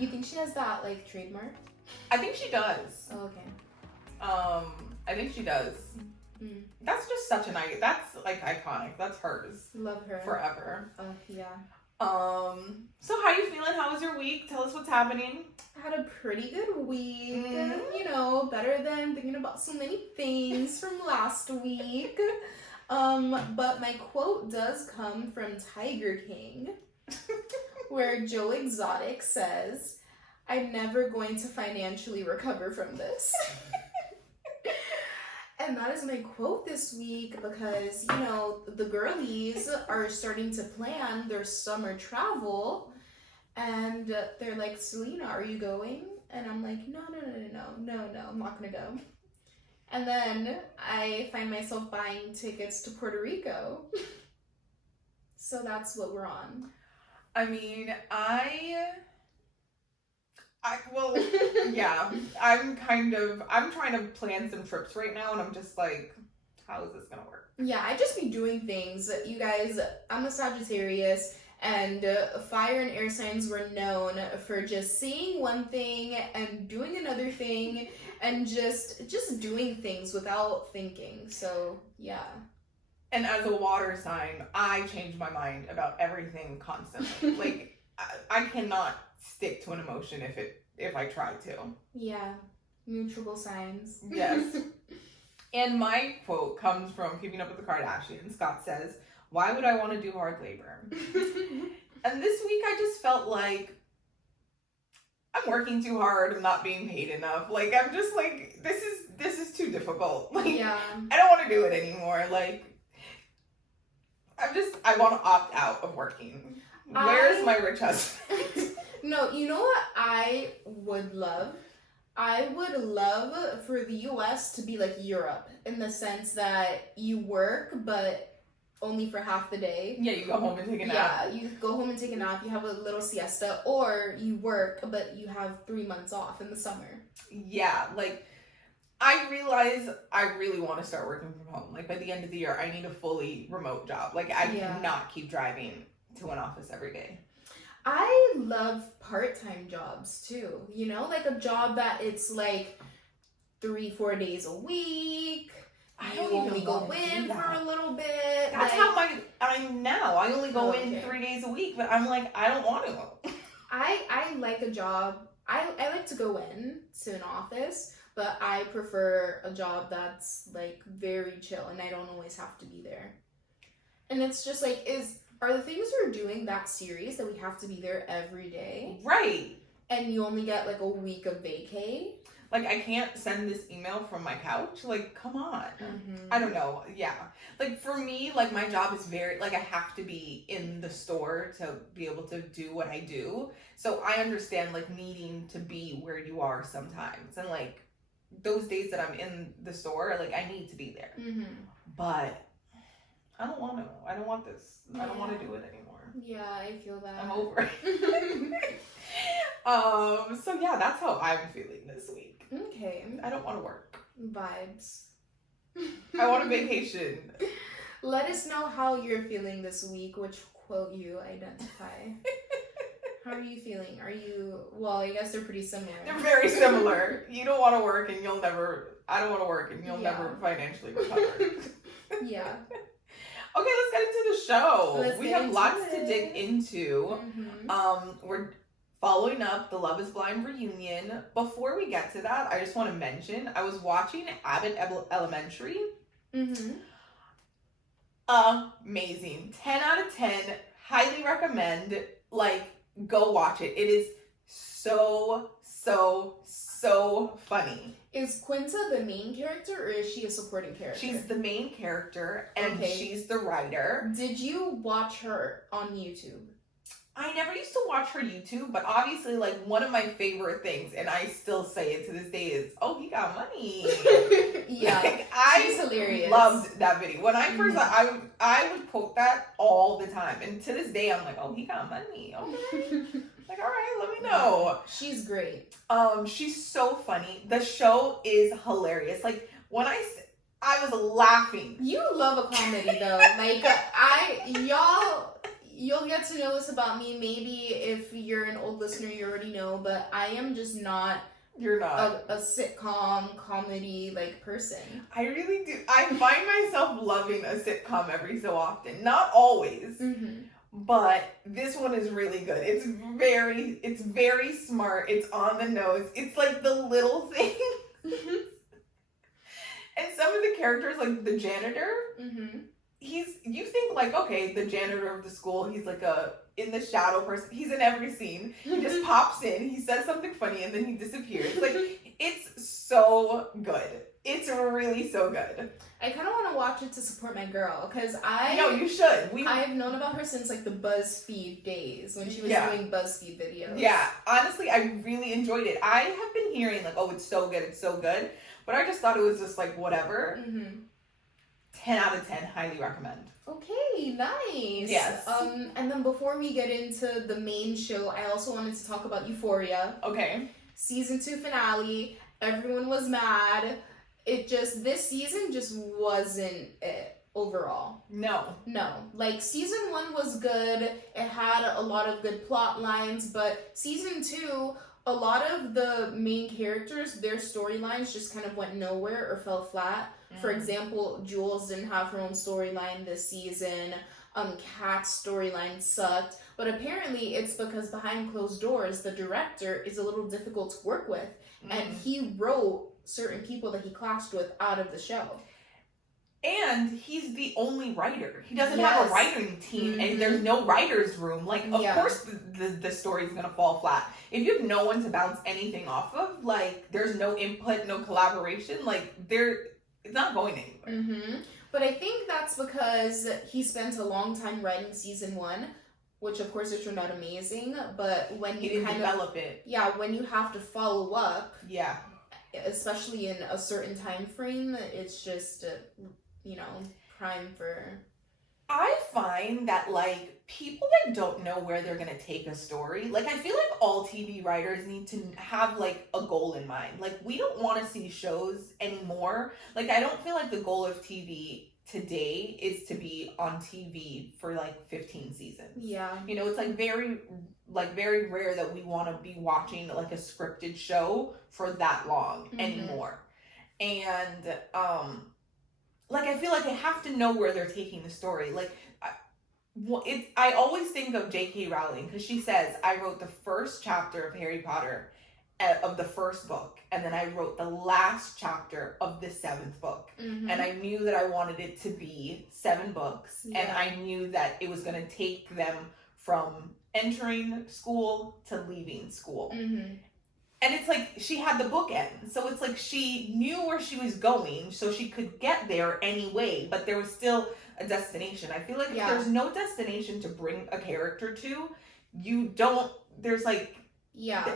You think she has that, like, trademark? I think she does. Oh, okay. I think she does. Mm. That's just such an idea. That's, like, iconic. That's hers. Love her. Forever. Yeah. So how you feeling? How was your week? Tell us what's happening. I had a pretty good week. Mm. You know, better than thinking about so many things from last week. But my quote does come from Tiger King, where Joe Exotic says, "I'm never going to financially recover from this." And that is my quote this week because, you know, the girlies are starting to plan their summer travel. And they're like, "Selena, are you going?" And I'm like, no, I'm not going to go. And then I find myself buying tickets to Puerto Rico. So that's what we're on. I mean, well, yeah, I'm trying to plan some trips right now, and I'm just like, how is this gonna work? Yeah, I just be doing things. You guys, I'm a Sagittarius, and fire and air signs were known for just seeing one thing and doing another thing, and just doing things without thinking. So, yeah. And as a water sign, I change my mind about everything constantly. Like, I cannot stick to an emotion if I try to. Yeah, mutual signs. Yes. And my quote comes from Keeping Up with the Kardashians. Scott says, "Why would I want to do hard labor?" And this week I just felt like I'm working too hard. I'm not being paid enough. Like, I'm just like, this is too difficult. Like, yeah. I don't want to do it anymore. Like, I want to opt out of working. Where's my rich husband? No, you know what I would love? I would love for the US to be like Europe in the sense that you work, but only for half the day. Yeah, you go home and take a nap. Yeah, you go home and take a nap, you have a little siesta, or you work, but you have 3 months off in the summer. Yeah, like, I realize I really want to start working from home. Like, by the end of the year, I need a fully remote job. Like, I cannot keep driving to an office every day. I love part-time jobs too, you know, like a job that it's like 3-4 days a week. I You don't even only go in for a little bit. That's like, how I'm now. I only go in 3 days a week, but I'm like, I don't want to. I like a job. I like to go in to an office, but I prefer a job that's like very chill and I don't always have to be there. And it's just like, are the things we're doing that serious that we have to be there every day? Right. And you only get like a week of vacay? Like, I can't send this email from my couch. Like, come on. Mm-hmm. I don't know. Yeah. Like, for me, like, my job is very, like, I have to be in the store to be able to do what I do. So I understand, like, needing to be where you are sometimes. And, like, those days that I'm in the store, like, I need to be there. Mm-hmm. But I don't want to. I don't want this. I don't want to do it anymore. Yeah, I feel that. I'm over it. So yeah, that's how I'm feeling this week. Okay. I don't want to work. Vibes. I want a vacation. Let us know how you're feeling this week, which quote you identify. How are you feeling? Well, I guess they're pretty similar. They're very similar. You don't want to work and you'll never, I don't want to work and you'll never financially recover. Yeah. Okay, let's get into the show. We have lots to dig into. Mm-hmm. We're following up the Love is Blind reunion. Before we get to that, I just want to mention, I was watching Abbott Elementary. Mm-hmm. Amazing. 10 out of 10. Highly recommend. Like, go watch it. It is so funny. Is Quinta the main character or is she a supporting character? She's the main character and she's the writer. Did you watch her on YouTube? I never used to watch her YouTube, but obviously, like, one of my favorite things, and I still say it to this day, is, "Oh, he got money." Yeah, like, she's hilarious. Loved that video. When I first I would quote that all the time, and to this day, I'm like, "Oh, he got money." Okay. Like, all right, let me know. She's great. She's so funny. The show is hilarious. Like, when I was laughing. You love a comedy though. Like, you'll get to know this about me. Maybe if you're an old listener, you already know, but I am just not You're not. a sitcom comedy like person. I really do. I find myself loving a sitcom every so often. Not always. Mm-hmm. But this one is really good. It's very smart. It's on the nose. It's like the little thing. And some of the characters, like the janitor, Mm-hmm. you think like, okay, the janitor of the school, he's like a in the shadow person. He's in every scene. He just pops in, he says something funny, and then he disappears. Like, it's so good. It's really so good. I kind of want to watch it to support my girl, because No, you should. I've known about her since like the BuzzFeed days when she was doing BuzzFeed videos. Yeah, honestly, I really enjoyed it. I have been hearing like, oh, it's so good, but I just thought it was just like whatever. Mm-hmm. 10 out of 10, highly recommend. Okay, nice. Yes. And then before we get into the main show, I also wanted to talk about Euphoria. Okay. Season 2 finale. Everyone was mad. This season just wasn't it overall. No. Like, season 1 was good. It had a lot of good plot lines, but season 2, a lot of the main characters, their storylines just kind of went nowhere or fell flat. For example, Jules didn't have her own storyline this season. Kat's storyline sucked. But apparently it's because behind closed doors, the director is a little difficult to work with. And he wrote certain people that he clashed with out of the show. And he's the only writer. He doesn't have a writing team, and there's no writer's room. Like, of course the story's gonna fall flat. If you have no one to bounce anything off of, like, there's no input, no collaboration, like, it's not going anywhere. Mm-hmm. But I think that's because he spent a long time writing season 1, which of course it turned out amazing, but when he didn't develop it. Yeah, when you have to follow up. Yeah. Especially in a certain time frame, it's just, prime for... I find that, like, people that don't know where they're going to take a story, like, I feel like all TV writers need to have, like, a goal in mind. Like, we don't want to see shows anymore. Like, I don't feel like the goal of TV today is to be on TV for, like, 15 seasons. Yeah. It's, very rare that we want to be watching, like, a scripted show for that long anymore. And, I feel like they have to know where they're taking the story. Like, I always think of J.K. Rowling, because she says, I wrote the first chapter of Harry Potter of the first book, and then I wrote the last chapter of the 7th book. And I knew that I wanted it to be 7 books, and I knew that it was going to take them from entering school to leaving school. And it's like, she had the bookend. So it's like she knew where she was going, so she could get there anyway, but there was still a destination. I feel like if there's no destination to bring a character to, the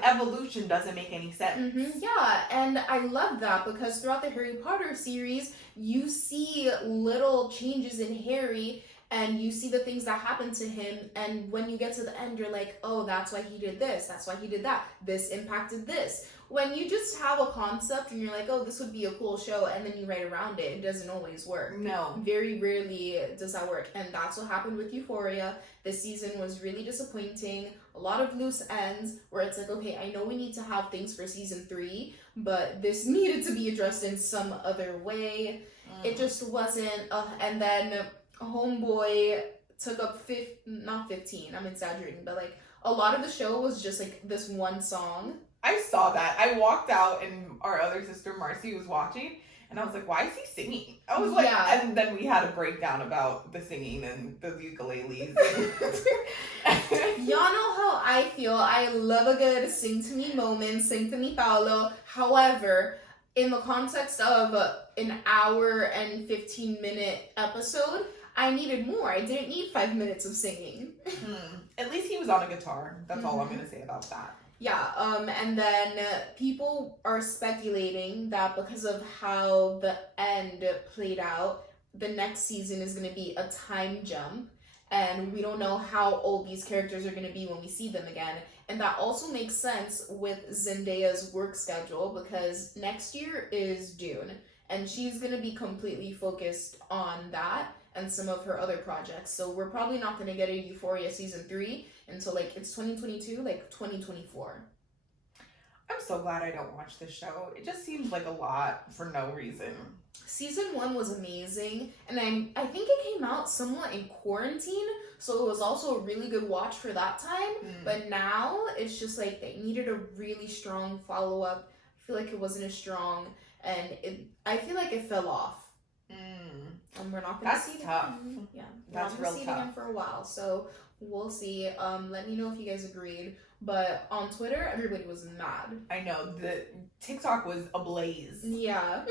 evolution doesn't make any sense. Yeah, and I love that, because throughout the Harry Potter series, you see little changes in Harry, and you see the things that happen to him, and when you get to the end, you're like, oh, that's why he did this, that's why he did that, this impacted this. When you just have a concept and you're like, oh, this would be a cool show, and then you write around it, it doesn't always work. No. Very rarely does that work, and that's what happened with Euphoria. This season was really disappointing. A lot of loose ends where it's like, okay, I know we need to have things for season 3, but this needed to be addressed in some other way. It just wasn't, and then Homeboy took up not 15, I'm exaggerating, but like a lot of the show was just like this one song. I saw that. I walked out and our other sister Marcy was watching, and I was like, why is he singing? I was like, and then we had a breakdown about the singing and the ukuleles. Y'all know how I feel. I love a good sing to me moment, sing to me Paulo. However, in the context of an hour and 15-minute episode, I needed more. I didn't need 5 minutes of singing. At least he was on a guitar. That's all I'm going to say about that. Yeah, and then people are speculating that because of how the end played out, the next season is going to be a time jump, and we don't know how old these characters are going to be when we see them again. And that also makes sense with Zendaya's work schedule, because next year is Dune, and she's going to be completely focused on that. and some of her other projects. So we're probably not going to get a Euphoria season 3 until like it's 2022, like 2024. I'm so glad I don't watch this show. It just seems like a lot for no reason. Season 1 was amazing, and I think it came out somewhat in quarantine, so it was also a really good watch for that time. But now it's just like they needed a really strong follow-up. I feel like it wasn't as strong, and I feel like it fell off. And we're not going to see it again. Yeah, we're not going to see it again for a while, so we'll see. Let me know if you guys agreed. But on Twitter, everybody was mad. I know, the TikTok was ablaze. Yeah.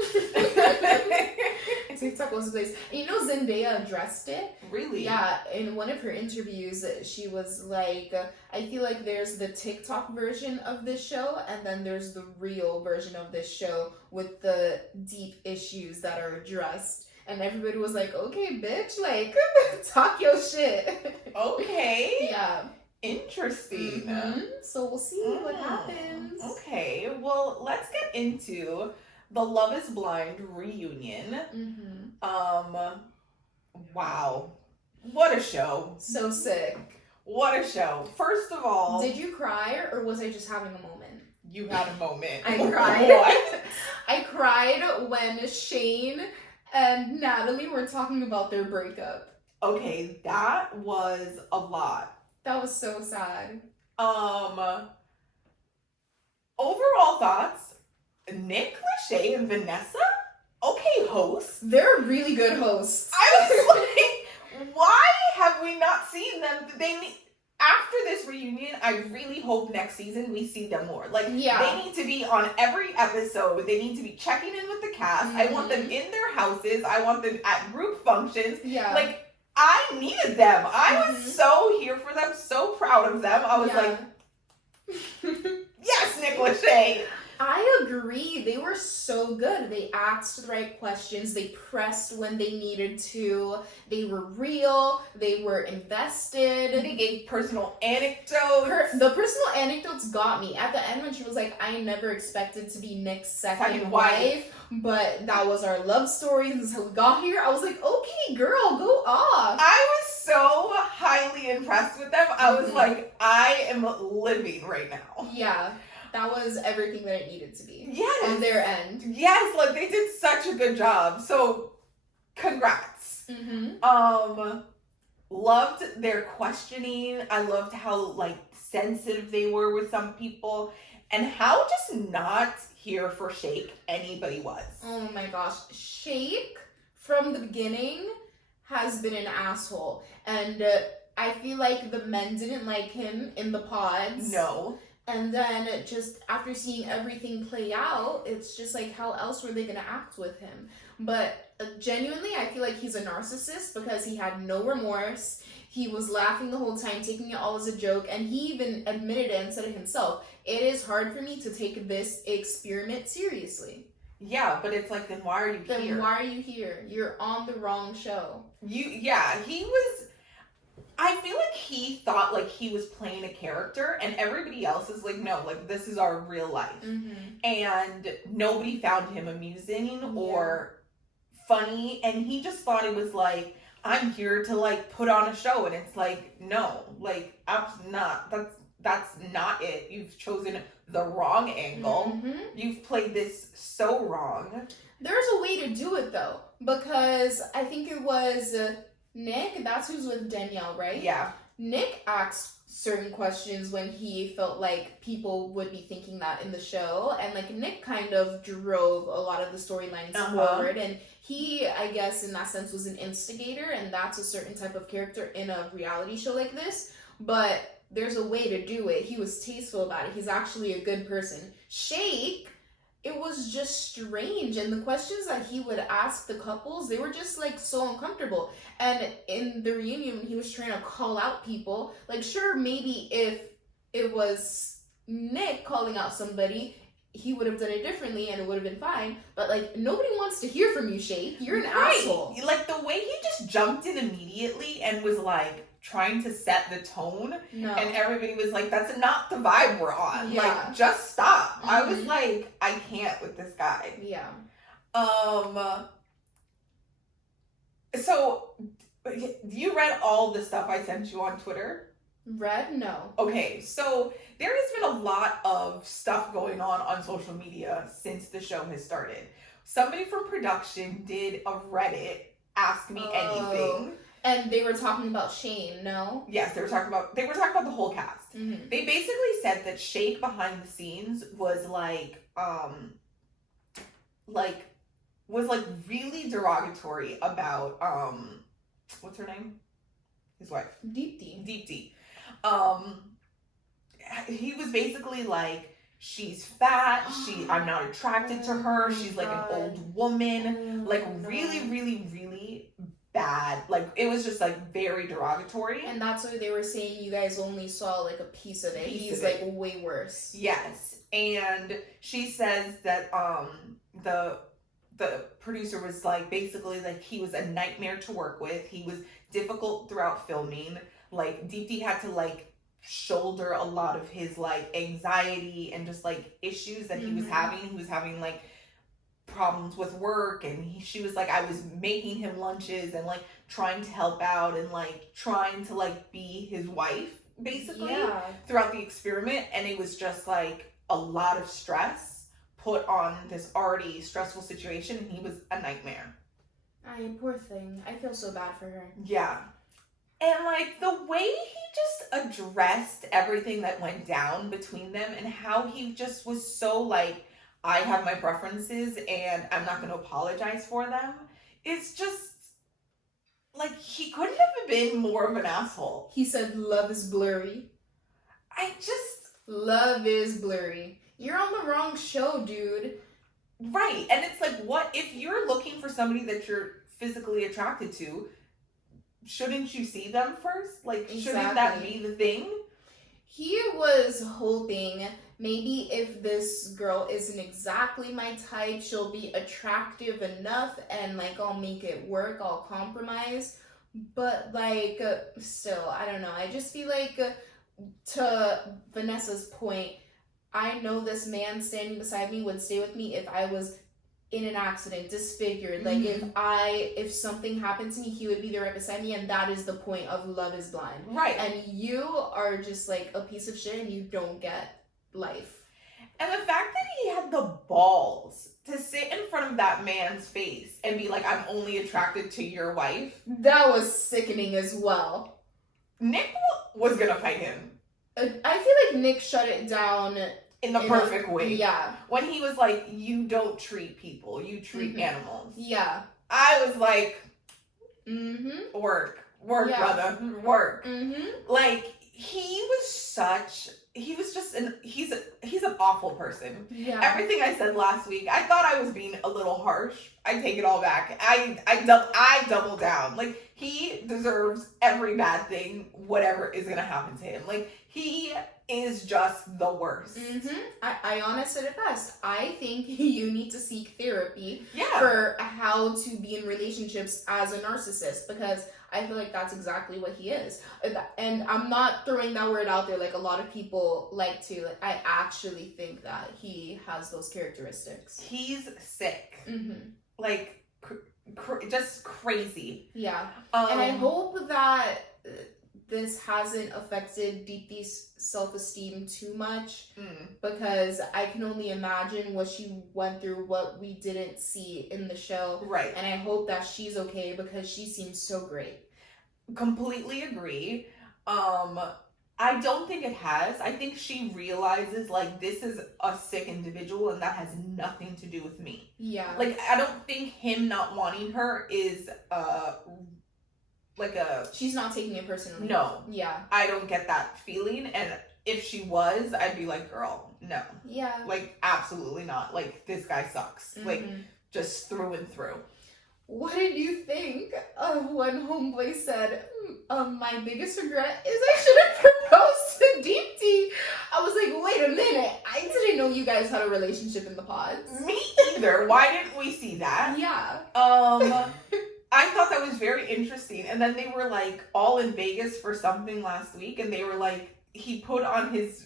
TikTok was ablaze. And you know, Zendaya addressed it. Really? Yeah, in one of her interviews, she was like, I feel like there's the TikTok version of this show, and then there's the real version of this show with the deep issues that are addressed. And everybody was like, okay, bitch, like, talk your shit. Okay. Yeah. Interesting. So we'll see what happens. Okay, well, let's get into the Love is Blind reunion. Wow. What a show. So sick. What a show. First of all... Did you cry, or was I just having a moment? You had a moment. I cried. What? I cried when Shane and Natalie were talking about their breakup. Okay, that was a lot. That was so sad. Overall thoughts, Nick Lachey and Vanessa, okay hosts. They're really good hosts. I was like, why have we not seen them? After this reunion, I really hope next season we see them more. Like, they need to be on every episode. They need to be checking in with the cast. I want them in their houses. I want them at group functions. Yeah. Like, I needed them. I was so here for them, so proud of them. I was like, yes, Nick Lachey. I agree. They were so good. They asked the right questions. They pressed when they needed to. They were real. They were invested. They gave personal anecdotes. The personal anecdotes got me. At the end when she was like, I never expected to be Nick's second wife. But that was our love story. This is how we got here. I was like, okay, girl, go off. I was so highly impressed with them. I was like, I am living right now. Yeah. That was everything that it needed to be. Yes. On their end. Yes, like they did such a good job. So, congrats. Loved their questioning. I loved how like sensitive they were with some people, and how just not here for Shake anybody was. Oh my gosh, Shake from the beginning has been an asshole, and I feel like the men didn't like him in the pods. No. And then just after seeing everything play out, it's just like, how else were they going to act with him? But genuinely, I feel like he's a narcissist because he had no remorse. He was laughing the whole time, taking it all as a joke. And he even admitted it and said it himself. It is hard for me to take this experiment seriously. Yeah, but it's like, then why are you here? Then why are you here? You're on the wrong show. He was... I feel like he thought like he was playing a character, and everybody else is like, no, like this is our real life. And nobody found him amusing or funny, and he just thought it was like, I'm here to like put on a show, and it's like, no, like that's not it. You've chosen the wrong angle. You've played this so wrong. There's a way to do it though, because I think it was Nick, that's who's with Danielle, right? Yeah. Nick asked certain questions when he felt like people would be thinking that in the show, and like Nick kind of drove a lot of the storylines forward, and he, I guess in that sense, was an instigator, and that's a certain type of character in a reality show like this. But there's a way to do it. He was tasteful about it. He's actually a good person. Shake, it was just strange, and the questions that he would ask the couples, they were just like so uncomfortable. And in the reunion, when he was trying to call out people, like sure, maybe if it was Nick calling out somebody, he would have done it differently and it would have been fine. But like, nobody wants to hear from you, Shake. You're an asshole. Like the way he just jumped in immediately and was like trying to set the tone, and everybody was like, that's not the vibe we're on. Like, just stop. I was like, I can't with this guy. So, you read all the stuff I sent you on Twitter? Red? No. Okay, so there has been a lot of stuff going on social media since the show has started. Somebody from production did a Reddit Ask Me Anything. And they were talking about Shane, no? Yes, they were talking about the whole cast. Mm-hmm. They basically said that Shake behind the scenes was really derogatory about what's her name? His wife. Deepti. He was basically like, she's fat, I'm not attracted to her, she's like an old woman, really, really, really bad. Like, it was just like very derogatory. And that's why they were saying you guys only saw like a piece of it. He's like way worse. Yes. And she says that the producer was like, basically like, he was a nightmare to work with. He was difficult throughout filming. Like, Deepti had to like shoulder a lot of his like anxiety and just like issues that he was having. He was having like problems with work, and she was like, I was making him lunches and like trying to help out and like trying to like be his wife basically throughout the experiment, and it was just like a lot of stress put on this already stressful situation, and he was a nightmare. Poor thing. I feel so bad for her. Yeah. And like the way he just addressed everything that went down between them, and how he just was so like, I have my preferences and I'm not going to apologize for them. It's just like, he couldn't have been more of an asshole. He said, love is blurry. Love is blurry. You're on the wrong show, dude. Right. And it's like, what if you're looking for somebody that you're physically attracted to? Shouldn't you see them first? Like, shouldn't that be the thing? He was hoping maybe if this girl isn't exactly my type, she'll be attractive enough and like I'll make it work, I'll compromise. But like, still, I don't know. I just feel like, to Vanessa's point, I know this man standing beside me would stay with me if I was in an accident, disfigured. Like, if something happened to me, he would be there right beside me, and that is the point of Love is Blind. Right. And you are just like a piece of shit and you don't get life. And the fact that he had the balls to sit in front of that man's face and be like, I'm only attracted to your wife. That was sickening as well. Nick was gonna fight him. I feel like Nick shut it down in the perfect way. Yeah. When he was like, you don't treat people, you treat animals. Yeah. I was like, work, yeah. brother, work. Like, he's an awful person. Yeah. Everything I said last week, I thought I was being a little harsh. I take it all back. I double down. Like, he deserves every bad thing, whatever is gonna happen to him. Like, he is just the worst. I honestly said it best. I think you need to seek therapy Yeah. for how to be in relationships as a narcissist, because I feel like that's exactly what he is. And I'm not throwing that word out there like a lot of people like to. Like, I actually think that he has those characteristics. He's sick. Like, just crazy. Yeah. And I hope that this hasn't affected Deepti's self-esteem too much, because I can only imagine what she went through, what we didn't see in the show. Right. And I hope that she's okay, because she seems so great. Completely agree. I don't think it has. I think she realizes, like, this is a sick individual and that has nothing to do with me. Yeah. Like, I don't think him not wanting her is she's not taking it personally. No. Yeah. I don't get that feeling, and if she was, I'd be like, girl, no. Yeah. Like, absolutely not. Like, this guy sucks. Like, just through and through. What did you think of when Homeboy said, my biggest regret is I should have proposed to Deepti? I was like, wait a minute. I didn't know you guys had a relationship in the pods. Me either. Why didn't we see that? Yeah. I thought that was very interesting. And then they were like all in Vegas for something last week, and they were like, he put on his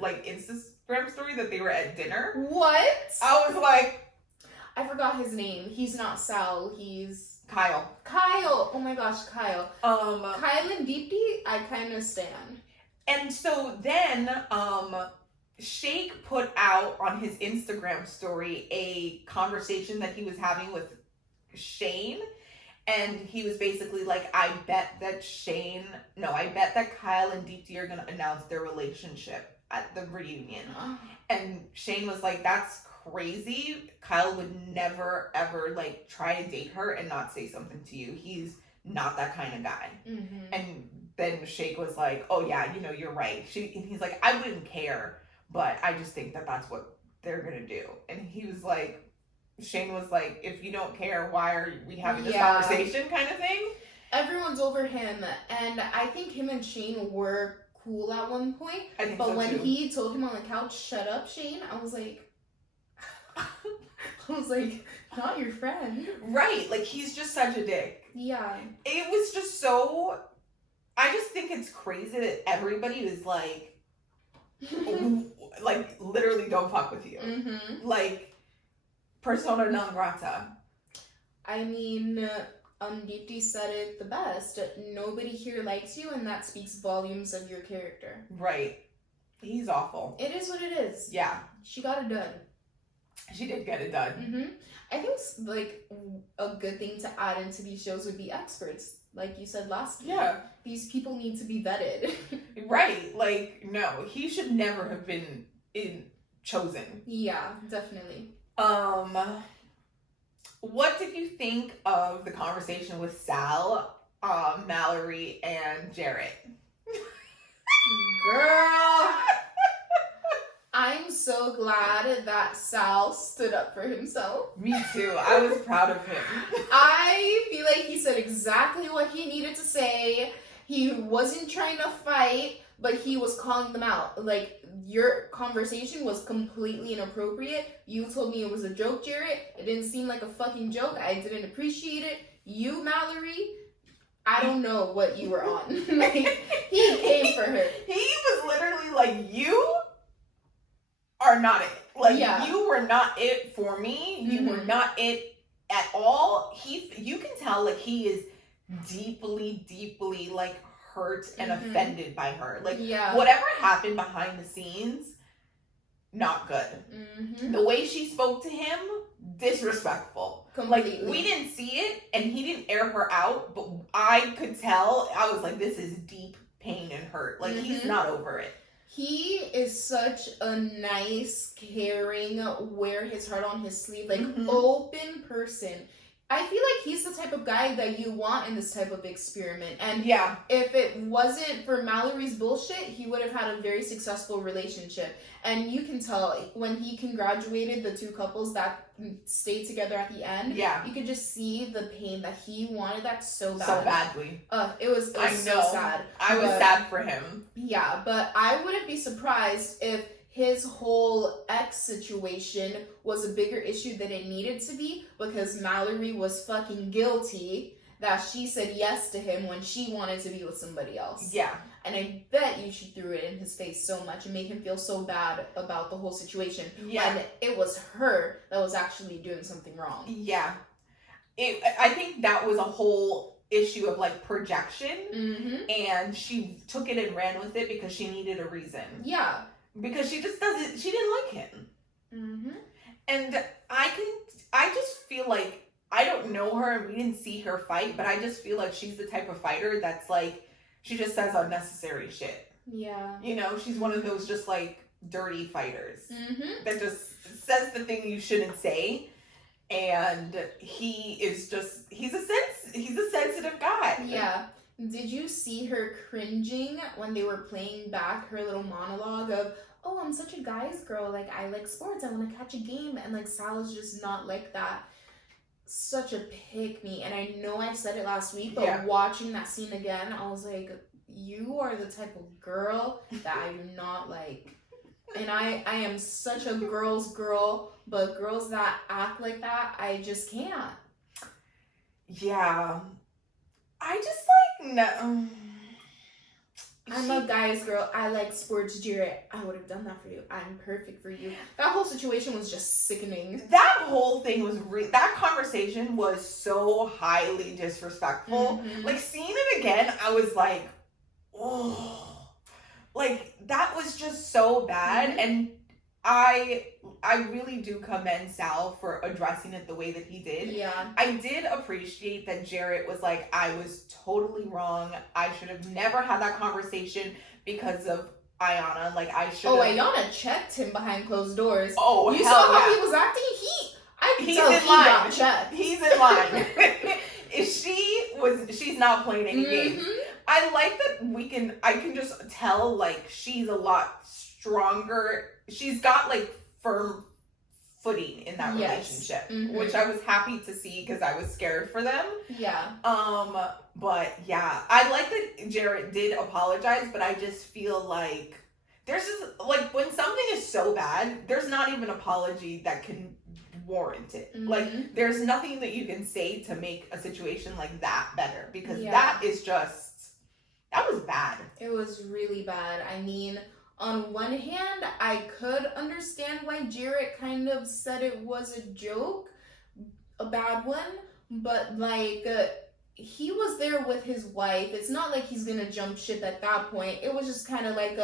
like Instagram story that they were at dinner. What? I was like, I forgot his name. He's not Sal. He's Kyle. Oh my gosh, Kyle. Kyle and Deepti, I kind of stan. And so then, Shake put out on his Instagram story a conversation that he was having with Shane. And he was basically like, I bet that Kyle and Deepti are going to announce their relationship at the reunion. And Shane was like, that's crazy. Kyle would never, ever, like, try to date her and not say something to you. He's not that kind of guy. Mm-hmm. And then Shake was like, oh, yeah, you're right. And he's like, I wouldn't care, but I just think that that's what they're going to do. And he was like, Shane was like, if you don't care, why are we having this conversation kind of thing? Everyone's over him. And I think him and Shane were cool at one point. I think but so when too. he told him on the couch, shut up, Shane, I was like, not your friend. Right. Like, he's just such a dick. Yeah. It was just so... I just think it's crazy that everybody was like, like, literally don't fuck with you. Mm-hmm. Like, persona non grata. I mean, Deepti said it the best. Nobody here likes you, and that speaks volumes of your character. Right. He's awful. It is what it is. Yeah. She got it done. She did get it done. Mm-hmm. I think, like, a good thing to add into these shows would be experts. Like you said last week. Yeah. These people need to be vetted. Right. Like, no. He should never have been chosen. Yeah, definitely. What did you think of the conversation with Sal, Mallory, and Jarrett? Girl! I'm so glad that Sal stood up for himself. Me too. I was proud of him. I feel like he said exactly what he needed to say. He wasn't trying to fight, but he was calling them out. Like, your conversation was completely inappropriate. You told me it was a joke, Jarrett. It didn't seem like a fucking joke. I didn't appreciate it. You, Mallory, I don't know what you were on. Like, he came for her. He was literally like, you are not it. Like, you were not it for me. You were not it at all. You can tell, like, he is deeply, deeply, like, hurt and offended by her. Like, whatever happened behind the scenes, not good. The way she spoke to him, disrespectful. Completely. Like, we didn't see it, and he didn't air her out, but I could tell. I was like, this is deep pain and hurt. Like, he's not over it. He is such a nice, caring, wear his heart on his sleeve, like, open person. I feel like he's the type of guy that you want in this type of experiment. And if it wasn't for Mallory's bullshit, he would have had a very successful relationship. And you can tell when he congratulated the two couples that stayed together at the end. You could just see the pain that he wanted that so bad. So badly. It was so sad. I was sad for him. Yeah, but I wouldn't be surprised if his whole ex situation was a bigger issue than it needed to be, because Mallory was fucking guilty that she said yes to him when she wanted to be with somebody else. Yeah. And I bet you she threw it in his face so much and made him feel so bad about the whole situation. Yeah. And it was her that was actually doing something wrong. Yeah. I think that was a whole issue of, like, projection. And she took it and ran with it because she needed a reason. Yeah. Because she just she didn't like him. And I just feel like, I don't know her and we didn't see her fight, but I just feel like she's the type of fighter that's like, she just says unnecessary shit. Yeah. You know, she's one of those just, like, dirty fighters that just says the thing you shouldn't say. And he's a sensitive guy. Yeah. Did you see her cringing when they were playing back her little monologue of, oh, I'm such a guy's girl, like, I like sports, I want to catch a game, and, like, Sal's just not like that. Such a pick-me, and I know I said it last week, but watching that scene again, I was like, you are the type of girl that I do not like. And I am such a girl's girl, but girls that act like that, I just can't. Yeah. I just, like, no. I'm a guy's girl. I like sports, Jarrett. I would have done that for you. I'm perfect for you. That whole situation was just sickening. That whole thing was that conversation was so highly disrespectful. Mm-hmm. Like, seeing it again, I was like, oh, like, that was just so bad. Mm-hmm. And I really do commend Sal for addressing it the way that he did. Yeah. I did appreciate that Jarrett was like, I was totally wrong. I should have never had that conversation because of Ayana. Like, I should have... Oh, Ayana checked him behind closed doors. Oh, you hell saw how yeah. he was acting? I could He's tell in he line. got checked. He's in line. She's not playing any games. I like that I can just tell, like, she's a lot stronger. She's got, like, firm footing in that relationship, which I was happy to see because I was scared for them. Yeah. But yeah, I like that Jarrett did apologize, but I just feel like there's just, like, when something is so bad, there's not even an apology that can warrant it. Like, there's nothing that you can say to make a situation like that better, because that was bad. It was really bad. I mean, on one hand, I could understand why Jarrett kind of said it was a joke, a bad one, but like, he was there with his wife. It's not like he's gonna jump ship at that point. It was just kind of like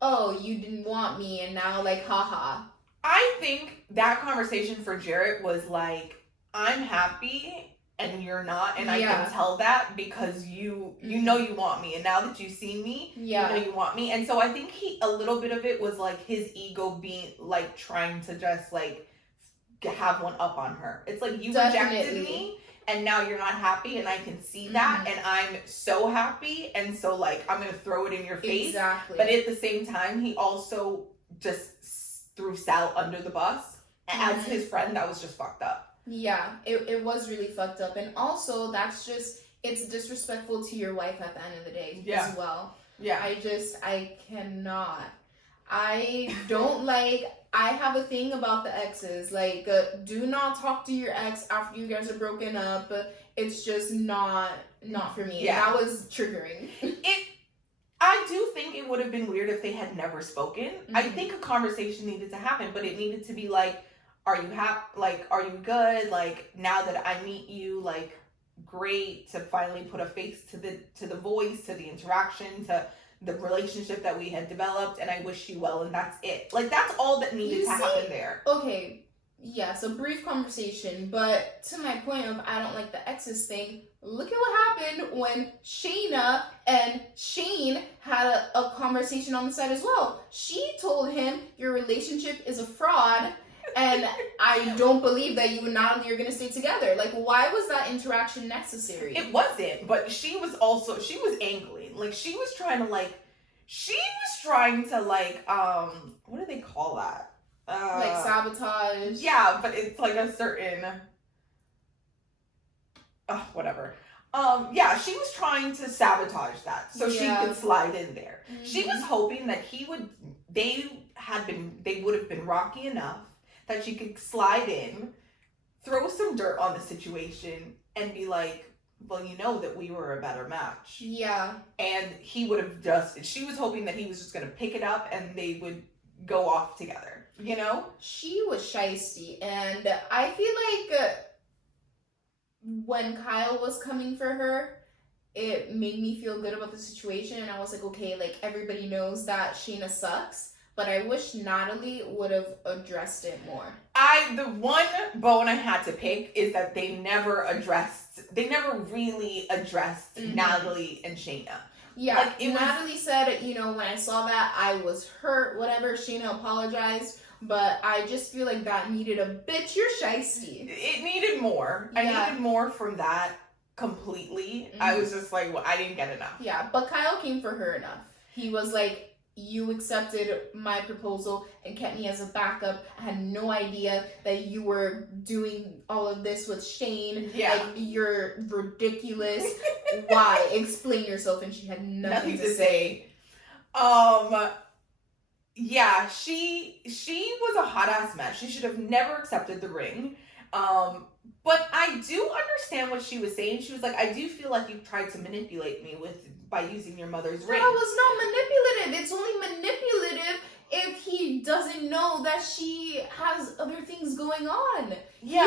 oh, you didn't want me, and now, like, haha. I think that conversation for Jarrett was like, I'm happy and you're not, and I can tell that because you know you want me, and now that you see me, you know you want me. And so I think a little bit of it was like his ego being like trying to just like have one up on her. It's like, you rejected me and now you're not happy, and I can see that, and I'm so happy, and so like I'm gonna throw it in your face. Exactly. But at the same time, he also just threw Sal under the bus as his friend. That was just fucked up. Yeah, it was really fucked up. And also, it's disrespectful to your wife at the end of the day as well. Yeah. I cannot. I don't I have a thing about the exes. Like, do not talk to your ex after you guys are broken up. It's just not for me. Yeah. That was triggering. I do think it would have been weird if they had never spoken. I think a conversation needed to happen, but it needed to be like, are you happy? Like, are you good? Like, now that I meet you, like, great to finally put a face to the voice, to the interaction, to the relationship that we had developed, and I wish you well, and that's it. Like, that's all that needed to happen there. Okay, yes, a brief conversation, but to my point of I don't like the exes thing, look at what happened when Shayna and Shane had a conversation on the side as well. She told him, your relationship is a fraud, and I don't believe that you and Natalie are going to stay together. Like, why was that interaction necessary? It wasn't, but she was angling. Like, she was trying to, what do they call that? Like sabotage. Yeah, but it's like a certain, whatever. Yeah, she was trying to sabotage that so she could slide in there. She was hoping that they would have been rocky enough that she could slide in, throw some dirt on the situation, and be like, well, you know that we were a better match. Yeah. And she was hoping that he was just going to pick it up and they would go off together, you know? She was shiesty, and I feel like when Kyle was coming for her, it made me feel good about the situation, and I was like, okay, like, everybody knows that Shayna sucks. But I wish Natalie would have addressed it more. The one bone I had to pick is that they never really addressed Natalie and Shayna. Yeah, like, Natalie said, when I saw that, I was hurt, whatever. Shayna apologized, but I just feel like that needed a bitch, you're shiesty. It needed more. Yeah. I needed more from that completely. I was just like, well, I didn't get enough. Yeah, but Kyle came for her enough. He was like, you accepted my proposal and kept me as a backup. I had no idea that you were doing all of this with Shane. Yeah. Like, you're ridiculous. Why? Explain yourself. And she had nothing to say. Yeah, she was a hot ass mess. She should have never accepted the ring. But I do understand what she was saying. She was like, I do feel like you've tried to manipulate me by using your mother's ring. That was not manipulative. It's only manipulative if he doesn't know that she has other things going on. Yeah.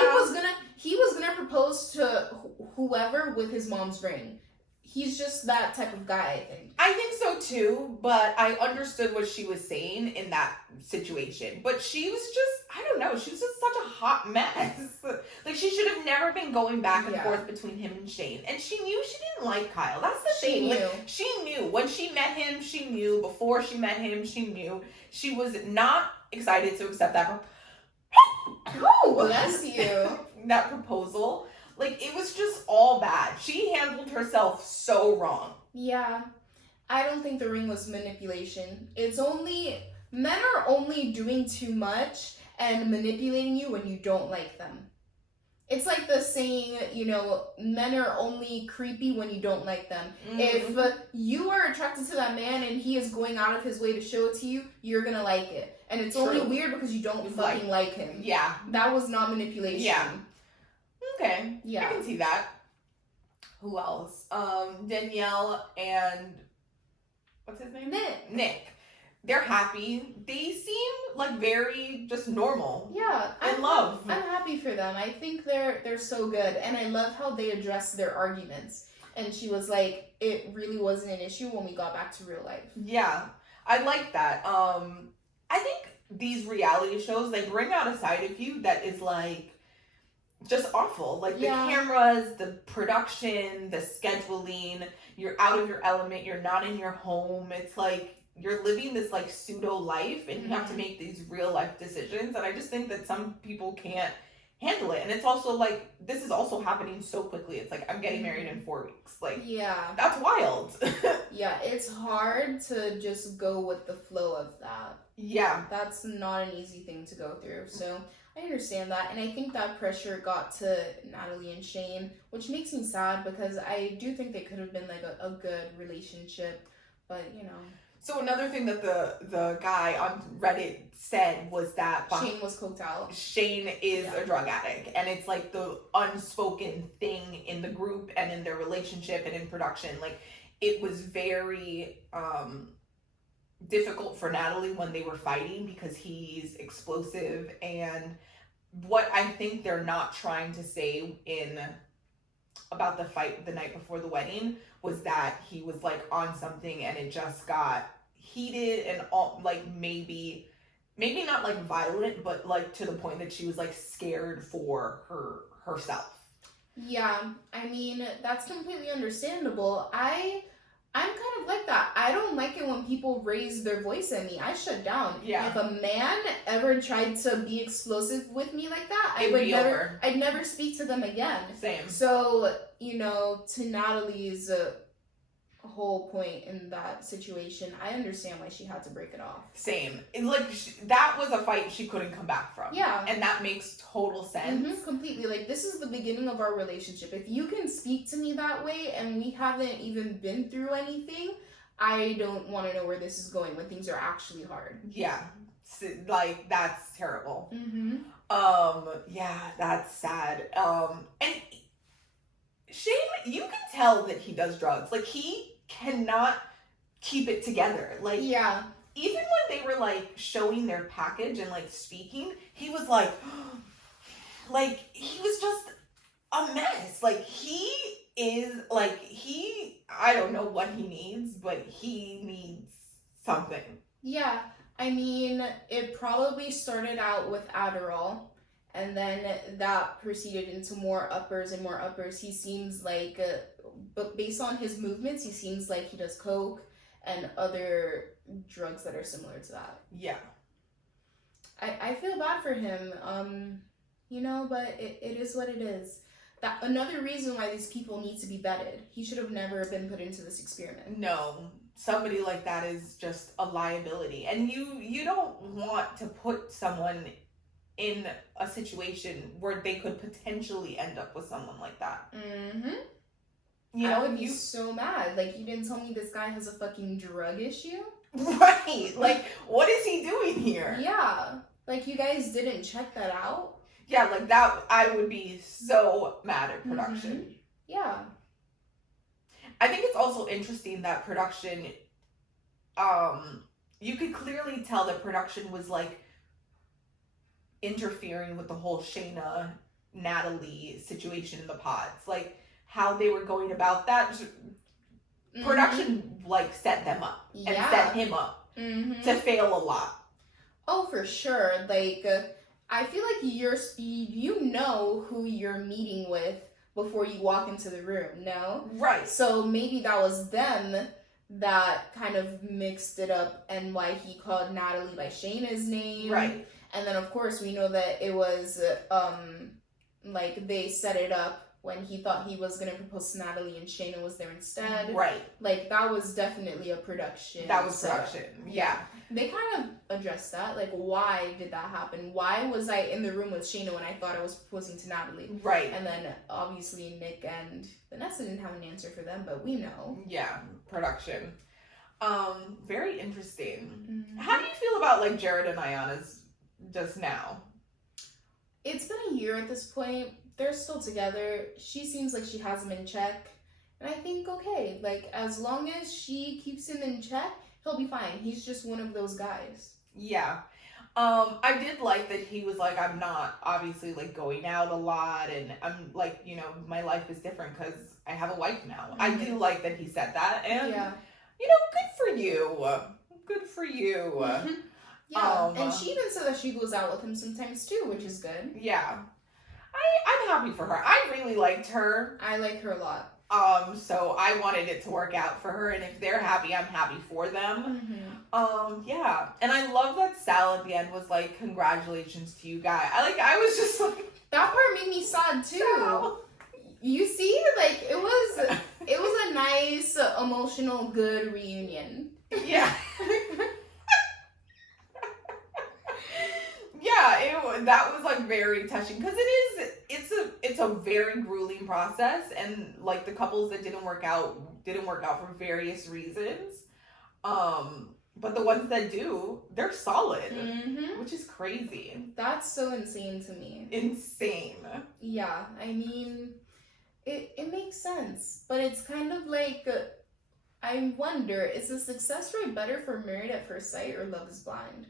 He was gonna propose to whoever with his mom's ring. He's just that type of guy, I think. I think so too, but I understood what she was saying in that situation. But she was just, I don't know, she was just such a hot mess. Like, she should have never been going back and forth between him and Shane. And she knew she didn't like Kyle. That's the thing. Knew. Like, she knew. When she met him, she knew. Before she met him, she knew. She was not excited to accept that. Oh, bless you. That proposal. Like, it was just all bad. She handled herself so wrong. Yeah. I don't think the ring was manipulation. Men are only doing too much and manipulating you when you don't like them. It's like the saying, men are only creepy when you don't like them. If you are attracted to that man and he is going out of his way to show it to you, you're gonna like it. And it's only weird because you don't fucking like him. Yeah. That was not manipulation. Yeah. Okay. Yeah. I can see that. Who else? Danielle and what's his name? Nick. They're happy. They seem like very just normal. Yeah. In love. I'm happy for them. I think they're so good. And I love how they address their arguments. And she was like, it really wasn't an issue when we got back to real life. Yeah. I like that. I think these reality shows, they bring out a side of you that is like just awful. Like the cameras, the production, the scheduling, you're out of your element, you're not in your home. It's like you're living this like pseudo life and you have to make these real life decisions. And I just think that some people can't handle it. And it's also like, this is also happening so quickly. It's like, I'm getting married in 4 weeks. Like, that's wild. Yeah, it's hard to just go with the flow of that. Yeah. That's not an easy thing to go through. So I understand that. And I think that pressure got to Natalie and Shane, which makes me sad because I do think they could have been like a good relationship. But, So another thing that the guy on Reddit said was that Shane was coked out. Shane is a drug addict, and it's like the unspoken thing in the group and in their relationship and in production. Like, it was very difficult for Natalie when they were fighting because he's explosive. And what I think they're not trying to say about the fight the night before the wedding was that he was like on something and it just got heated and all, like maybe not like violent, but like to the point that she was like scared for herself. Yeah, I mean, that's completely understandable. I'm kind of like that. I don't like it when people raise their voice at me. I shut down. Yeah. If a man ever tried to be explosive with me like that, I'd never speak to them again. Same. So, to Natalie's whole point in that situation, I understand why she had to break it off. Same. That was a fight she couldn't come back from. Yeah. And that makes total sense. Completely. Like, this is the beginning of our relationship. If you can speak to me that way and we haven't even been through anything, I don't want to know where this is going when things are actually hard. Yeah. Like, that's terrible. Yeah, that's sad. And Shane, you can tell that he does drugs. Like, he cannot keep it together. Like, yeah. Even when they were like showing their package and like speaking, he was like, he was just a mess. Like, he is like, I don't know what he needs, but he needs something. Yeah. I mean, it probably started out with Adderall, and then that proceeded into more uppers and more uppers. He seems like, but based on his movements, he seems like he does coke and other drugs that are similar to that. Yeah. I feel bad for him, but it is what it is. That another reason why these people need to be vetted. He should have never been put into this experiment. No. Somebody like that is just a liability. And you don't want to put someone in a situation where they could potentially end up with someone like that. I would be so mad. Like, you didn't tell me this guy has a fucking drug issue? Right. Like, what is he doing here? Yeah. Like, you guys didn't check that out? Yeah, like that, I would be so mad at production. Mm-hmm. Yeah. I think it's also interesting that production, you could clearly tell that production was like interfering with the whole Shayna Natalie situation in the pods, like how they were going about that. Production like set them up and set him up to fail a lot. Oh, for sure. Like, I feel like you know who you're meeting with before you walk into the room, no? Right. So maybe that was them that kind of mixed it up and why he called Natalie by Shayna's name. Right. And then, of course, we know that it was, like, they set it up when he thought he was going to propose to Natalie and Shayna was there instead. Right. Like, that was definitely a production. That was production. Yeah. They kind of addressed that. Like, why did that happen? Why was I in the room with Shayna when I thought I was proposing to Natalie? Right. And then, obviously, Nick and Vanessa didn't have an answer for them, but we know. Yeah. Production. Very interesting. Mm-hmm. How do you feel about, like, Jared and Ayana's just now? It's been a year at this point. They're still together. She seems like she has him in check. And I think, okay, like, as long as she keeps him in check, he'll be fine. He's just one of those guys. Yeah. I did like that he was like, I'm not obviously like going out a lot and I'm like, you know, my life is different because I have a wife now. Mm-hmm. I do like that he said that. And, you know, good for you. Good for you. Mm-hmm. Yeah. And she even said that she goes out with him sometimes too, which is good. Yeah. I'm happy for her. I really liked her. I like her a lot. So I wanted it to work out for her, and if they're happy, I'm happy for them. Mm-hmm. Yeah. And I love that Sal at the end was like, congratulations to you guys. I was just like, that part made me sad too. Sal. You see, like it was a nice, emotional, good reunion. Yeah. Yeah, that was like very touching because it's a very grueling process, and like the couples that didn't work out for various reasons, but the ones that do, they're solid, which is crazy. That's so insane to me. Insane. Yeah, I mean, it makes sense, but it's kind of like I wonder, is the success rate better for Married at First Sight or Love is Blind?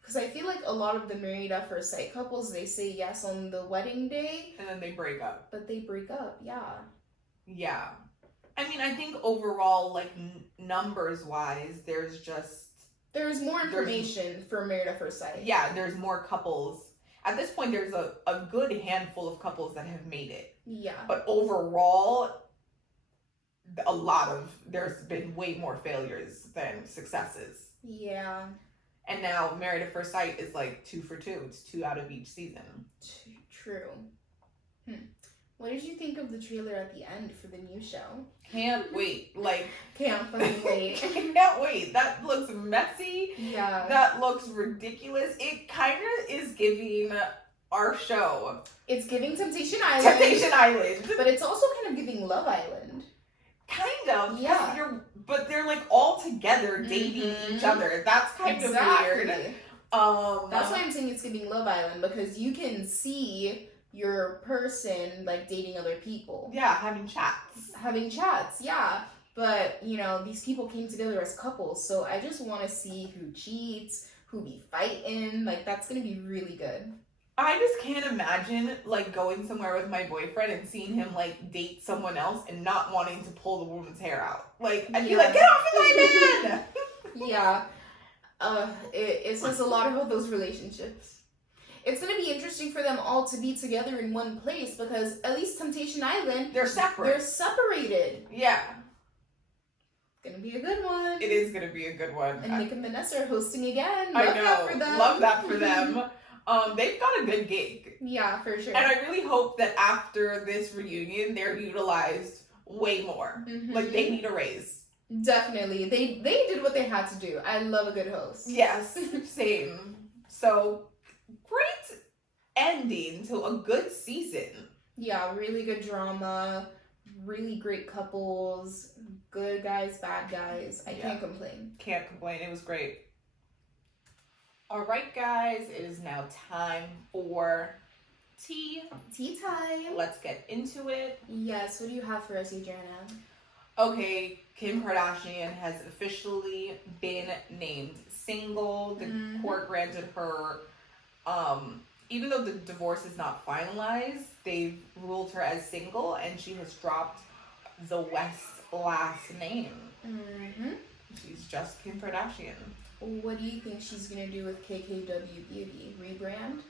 Because I feel like a lot of the Married at First Sight couples, they say yes on the wedding day. And then they break up. But they break up, yeah. Yeah. I mean, I think overall, like, numbers-wise, there's more information for Married at First Sight. Yeah, there's more couples. At this point, there's a good handful of couples that have made it. Yeah. But overall, there's been way more failures than successes. Yeah. And now Married at First Sight is like 2 for 2. It's 2 out of each season. True. What did you think of the trailer at the end for the new show? Can't wait. Can't fucking wait. Can't wait. That looks messy. Yeah. That looks ridiculous. It kind of is giving our show. It's giving Temptation Island. Temptation Island. But it's also kind of giving Love Island. Kind of. Yeah. But they're like all together dating each other. That's kind of weird. That's why I'm saying it's giving Love Island, because you can see your person like dating other people. Yeah, having chats, yeah. But, you know, these people came together as couples, so I just want to see who cheats, who be fighting. Like, that's going to be really good. I just can't imagine, like, going somewhere with my boyfriend and seeing him, like, date someone else and not wanting to pull the woman's hair out. Like, I'd be like, get off of my man! Yeah. It says a lot about those relationships. It's going to be interesting for them all to be together in one place, because at least Temptation Island, they're separate. They're separated. Yeah. Gonna be a good one. It is gonna be a good one. And Nick and Vanessa are hosting again. Love that for them. Love that for them. They've got a good gig. Yeah, for sure. And I really hope that after this reunion, they're utilized way more. Like, they need a raise. Definitely. They did what they had to do. I love a good host. Yes, same. So, great ending to a good season. Yeah, really good drama. Really great couples. Good guys, bad guys. I can't complain. Can't complain. It was great. All right, guys, it is now time for tea. Tea time. Let's get into it. Yes, what do you have for us, Adriana? Okay, Kim Kardashian has officially been named single. The court granted her, even though the divorce is not finalized, they've ruled her as single, and she has dropped the West last name. She's just Kim Kardashian. What do you think she's gonna do with KKW Beauty? Rebrand?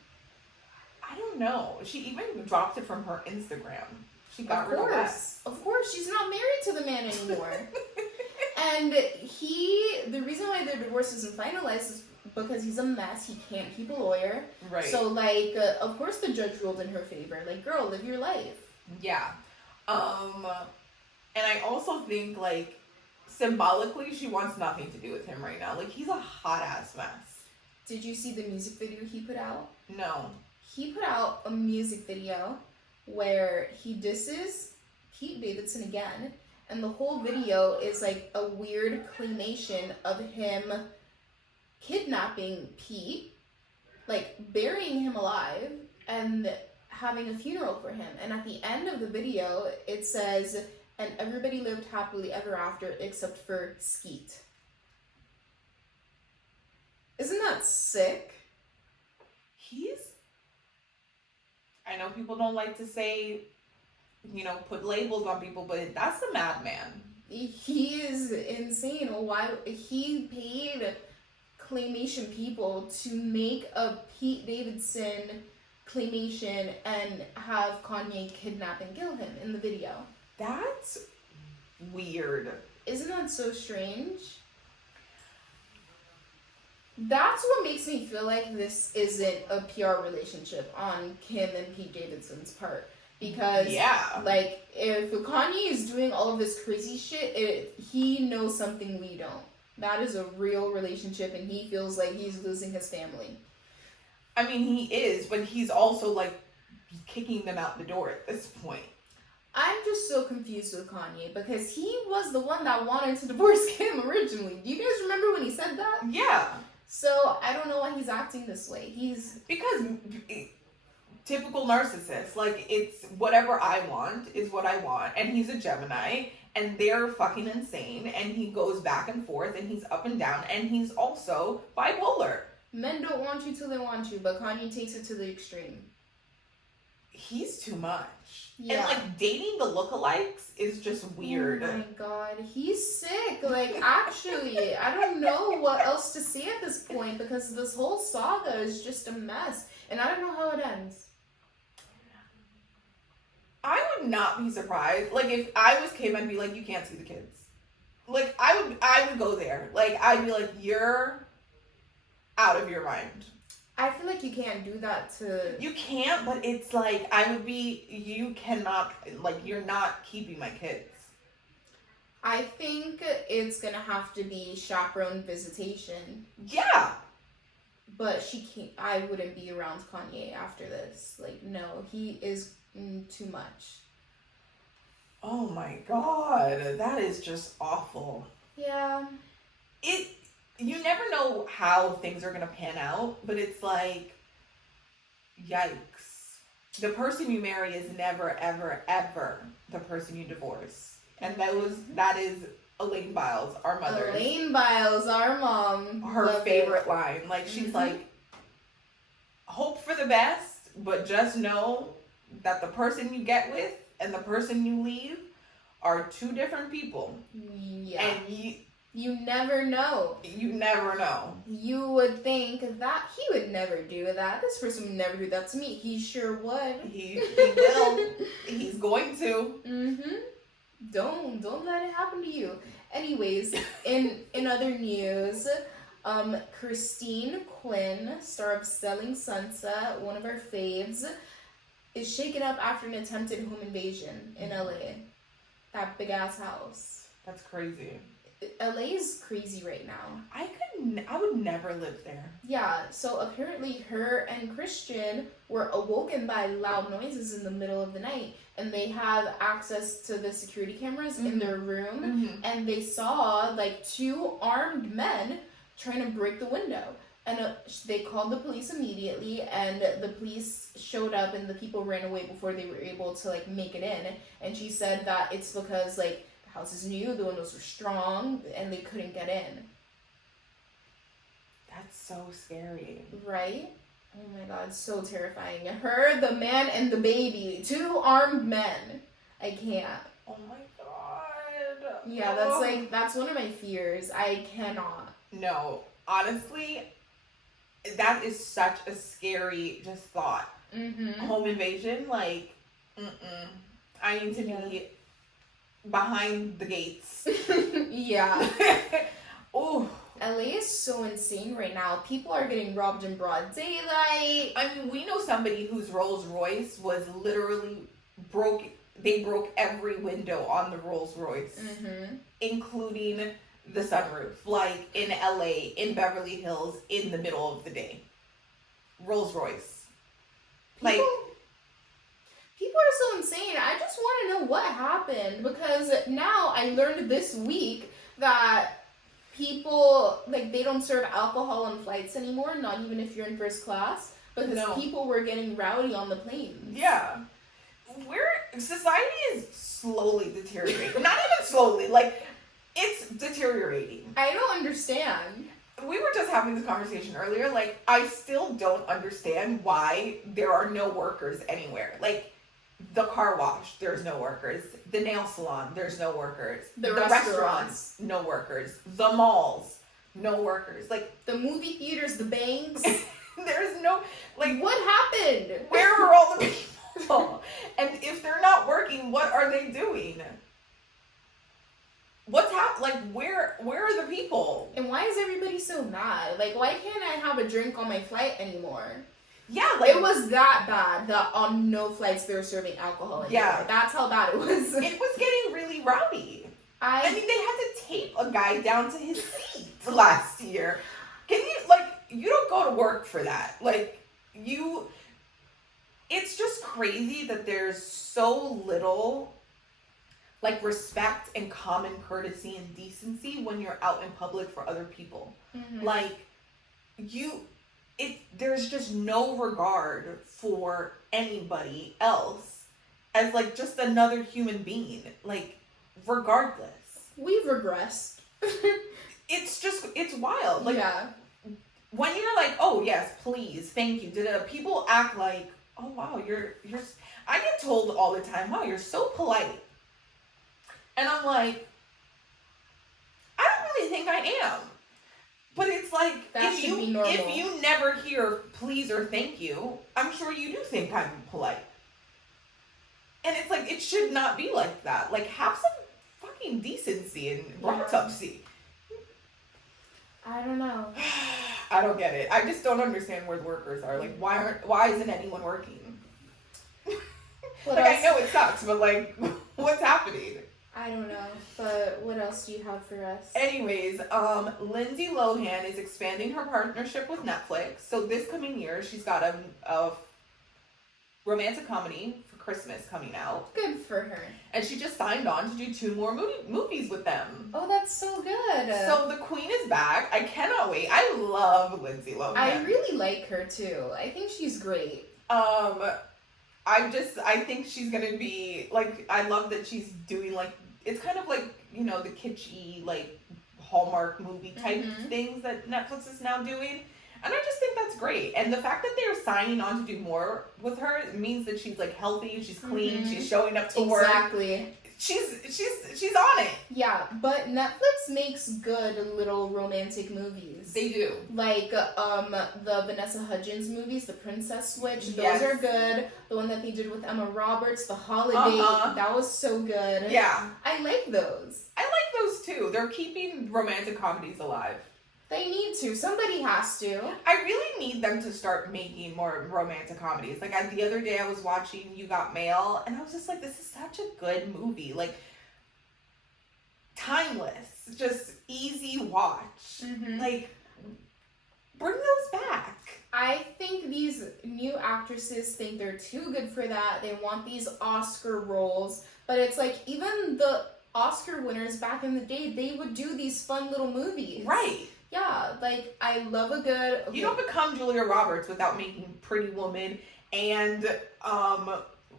I don't know. She even dropped it from her Instagram. She got rid of that. Of course, she's not married to the man anymore. And the reason why their divorce isn't finalized is because he's a mess. He can't keep a lawyer. Right. So, of course the judge ruled in her favor. Like, girl, live your life. Yeah. And I also think, symbolically, she wants nothing to do with him right now. Like, he's a hot-ass mess. Did you see the music video he put out? No. He put out a music video where he disses Pete Davidson again, and the whole video is like a weird claymation of him kidnapping Pete, like burying him alive, and having a funeral for him. And at the end of the video, it says, "And everybody lived happily ever after except for Skeet." Isn't that sick? I know people don't like to say, put labels on people, but that's a madman. He is insane. Why he paid claymation people to make a Pete Davidson claymation and have Kanye kidnap and kill him in the video? That's weird. Isn't that so strange? That's what makes me feel like this isn't a PR relationship on Kim and Pete Davidson's part. Because, if Kanye is doing all of this crazy shit, he knows something we don't. That is a real relationship, and he feels like he's losing his family. I mean, he is, but he's also, kicking them out the door at this point. I'm just so confused with Kanye, because he was the one that wanted to divorce Kim originally. Do you guys remember when he said that? Yeah. So, I don't know why he's acting this way. Because typical narcissist. It's whatever I want is what I want. And he's a Gemini, and they're fucking insane. And he goes back and forth, and he's up and down, and he's also bipolar. Men don't want you till they want you, but Kanye takes it to the extreme. He's too much. Yeah. And, dating the lookalikes is just weird. Oh my god, he's sick. Actually, I don't know what else to say at this point, because this whole saga is just a mess. And I don't know how it ends. I would not be surprised. If I was Kim, I'd be like, you can't see the kids. I would go there. I'd be like, you're out of your mind. I feel like you can't do that to... You can't, but it's I would be... You cannot... you're not keeping my kids. I think it's gonna have to be chaperone visitation. Yeah! But she can't... I wouldn't be around Kanye after this. No, he is too much. Oh my god. That is just awful. Yeah. You never know how things are going to pan out, but it's yikes. The person you marry is never, ever, ever the person you divorce. And that is Elaine Biles, our mother. Elaine Biles, our mom. Her favorite line. She's hope for the best, but just know that the person you get with and the person you leave are two different people. Yeah. And you never know. You never know. You would think that he would never do that. This person would never do that to me. He sure would. He will. He's going to. Don't let it happen to you. Anyways, in other news, Christine Quinn, star of Selling Sunset, one of our faves, is shaken up after an attempted home invasion in LA. That big ass house. That's crazy. LA is crazy right now. I would never live there. Yeah, so apparently her and Christian were awoken by loud noises in the middle of the night, and they have access to the security cameras in their room, and they saw two armed men trying to break the window. And they called the police immediately, and the police showed up, and the people ran away before they were able to, like, make it in. And she said that it's because, like, the house is new, the windows were strong, and they couldn't get in. That's so scary. Right? Oh my god, so terrifying. Her, the man, and the baby. 2 armed men. I can't. Oh my god. Yeah, that's one of my fears. I cannot. No, honestly, that is such a scary just thought. Mm-hmm. Home invasion, like, I need to be behind the gates. Yeah. Oh. LA is so insane right now. People are getting robbed in broad daylight. I mean, we know somebody whose Rolls Royce was literally broke. They broke every window on the Rolls Royce, including the sunroof, like in LA, in Beverly Hills, in the middle of the day. Rolls Royce. People are so insane. I just want to know what happened, because now I learned this week that people, like, they don't serve alcohol on flights anymore, not even if you're in first class, because people were getting rowdy on the plane. Yeah. Society is slowly deteriorating. Not even slowly, like, it's deteriorating. I don't understand. We were just having this conversation earlier, like, I still don't understand why there are no workers anywhere. Like, the car wash, there's no workers. The nail salon, there's no workers. The restaurants, no workers. The malls, no workers. Like, the movie theaters, the banks. There's no, like, what happened? Where are all the people? And if they're not working, what are they doing? What's like, where are the people? And why is everybody so mad? Like, why can't I have a drink on my flight anymore? Yeah, like, it was that bad that on no flights they were serving alcohol anymore. Yeah, that's how bad it was. It was getting really rowdy. I mean, they had to tape a guy down to his seat last year. Can you, like, you don't go to work for that. Like, it's just crazy that there's so little, like, respect and common courtesy and decency when you're out in public for other people. Like, there's just no regard for anybody else as, like, just another human being, like, regardless. We've regressed. It's wild. Like, yeah. When you're like, oh yes, please, thank you, people act like, oh wow, you're I get told all the time, wow, you're so polite. And I'm like, I don't really think I am. But it's like, that should be normal. If you never hear please or thank you, I'm sure you do think I'm polite. And it's like, it should not be like that. Like, have some fucking decency and autopsy. I don't know. I don't get it. I just don't understand where the workers are. Like, why isn't anyone working? I know it sucks, but, like, what's happening? I don't know, but what else do you have for us? Anyways, Lindsey Lohan is expanding her partnership with Netflix. So this coming year, she's got a romantic comedy for Christmas coming out. Good for her. And she just signed on to do 2 more movies with them. Oh, that's so good. So the Queen is back. I cannot wait. I love Lindsey Lohan. I really like her too. I think she's great. I think she's gonna be, like, I love that she's doing, like, it's kind of like, you know, the kitschy, like, Hallmark movie type things that Netflix is now doing. And I just think that's great. And the fact that they're signing on to do more with her means that she's, like, healthy, she's clean, she's showing up to work. Exactly. She's on it. Yeah, but Netflix makes good little romantic movies. They do. Like, the Vanessa Hudgens movies, The Princess Switch, those are good. The one that they did with Emma Roberts, The Holiday, that was so good. Yeah. I like those. I like those too. They're keeping romantic comedies alive. They need to. Somebody has to. I really need them to start making more romantic comedies. Like, the other day I was watching You Got Mail, and I was just like, this is such a good movie. Like, timeless. Just easy watch. Like, bring those back. I think these new actresses think they're too good for that. They want these Oscar roles. But it's like, even the Oscar winners back in the day, they would do these fun little movies. Right. Yeah, like I love a good. Okay. You don't become Julia Roberts without making Pretty Woman and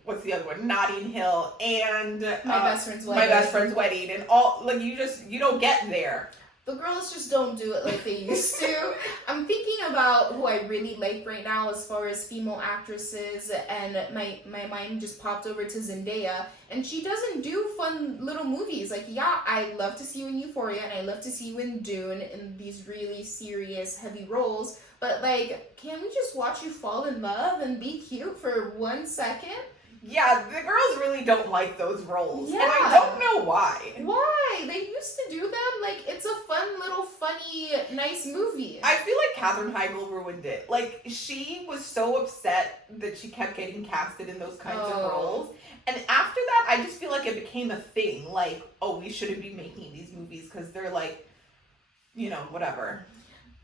what's the other one? Notting Hill and My Best Friend's Wedding. My Best Friend's Wedding and all like you don't get there. The girls just don't do it like they used to. I'm thinking about who I really like right now as far as female actresses, and my mind just popped over to Zendaya, and she doesn't do fun little movies. Like, yeah, I love to see you in Euphoria, and I love to see you in Dune, in these really serious, heavy roles, but, like, can we just watch you fall in love and be cute for 1 second? Yeah, the girls really don't like those roles. Yeah. And I don't know why. Why? They used to do them. Like, it's a fun little funny, nice movie. I feel like Katherine Heigl ruined it. Like, she was so upset that she kept getting casted in those kinds of roles. And after that, I just feel like it became a thing. Like, oh, we shouldn't be making these movies because they're like, you know, whatever.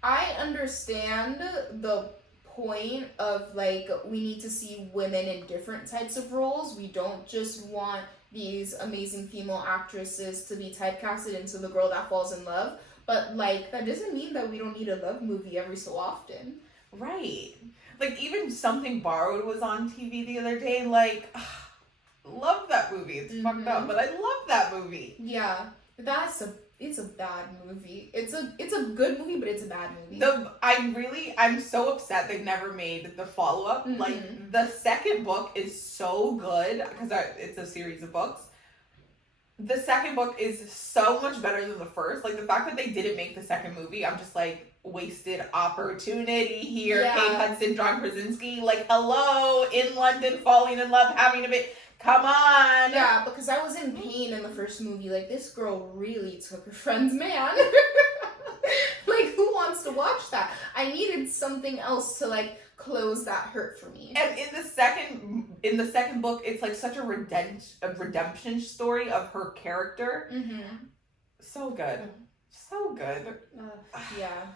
I understand the point of like we need to see women in different types of roles. We don't just want these amazing female actresses to be typecasted into the girl that falls in love, but like that doesn't mean that we don't need a love movie every so often. Right. Like even Something Borrowed was on TV the other day. Like, love that movie. It's fucked up, but I love that movie. Yeah, it's a bad movie. It's a good movie, but it's a bad movie. I'm so upset they never made the follow-up. Mm-hmm. Like, the second book is so good, because it's a series of books. The second book is so much better than the first. Like, the fact that they didn't make the second movie, I'm just like, wasted opportunity here. Yeah. Kate Hudson, John Krasinski, like, hello, in London, falling in love, having a baby. Come on! Yeah, because I was in pain in the first movie. Like, this girl really took her friend's man. Like, who wants to watch that? I needed something else to, like, close that hurt for me. And in the second book, it's, like, such a redemption story of her character. Mm-hmm. So good. So good. Yeah.